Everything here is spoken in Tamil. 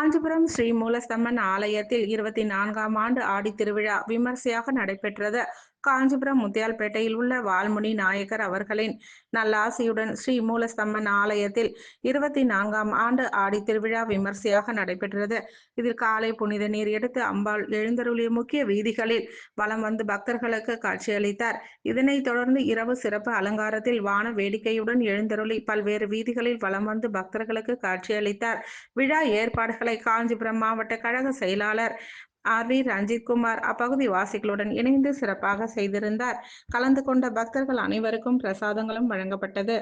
காஞ்சிபுரம் ஸ்ரீ மூலஸ்தம்மன் ஆலயத்தில் இருபத்தி நான்காம் ஆண்டு ஆடி திருவிழா விமர்சையாக நடைபெற்றது. காஞ்சிபுரம் முத்தியால்பேட்டையில் உள்ள வால்முனி நாயக்கர் அவர்களின் நல்லாசியுடன் ஸ்ரீ மூலஸ்தம்மன் ஆலயத்தில் இருபத்தி நான்காம் ஆண்டு ஆடி திருவிழா விமர்சையாக நடைபெற்றது. இதில் காலை புனித நீர் எடுத்து அம்பாள் எழுந்தருளிய முக்கிய வீதிகளில் வலம் வந்து பக்தர்களுக்கு காட்சியளித்தார். இதனைத் தொடர்ந்து இரவு சிறப்பு அலங்காரத்தில் வான வேடிக்கையுடன் எழுந்தருளி பல்வேறு வீதிகளில் வலம் வந்து பக்தர்களுக்கு காட்சியளித்தார். விழா ஏற்பாடுகளை காஞ்சிபுரம் மாவட்ட கழக செயலாளர் ஆர் வி ரஞ்சித்குமார் அப்பகுதி வாசிகளுடன் இணைந்து சிறப்பாக செய்திருந்தார். கலந்து கொண்ட பக்தர்கள் அனைவருக்கும் பிரசாதங்களும் வழங்கப்பட்டது.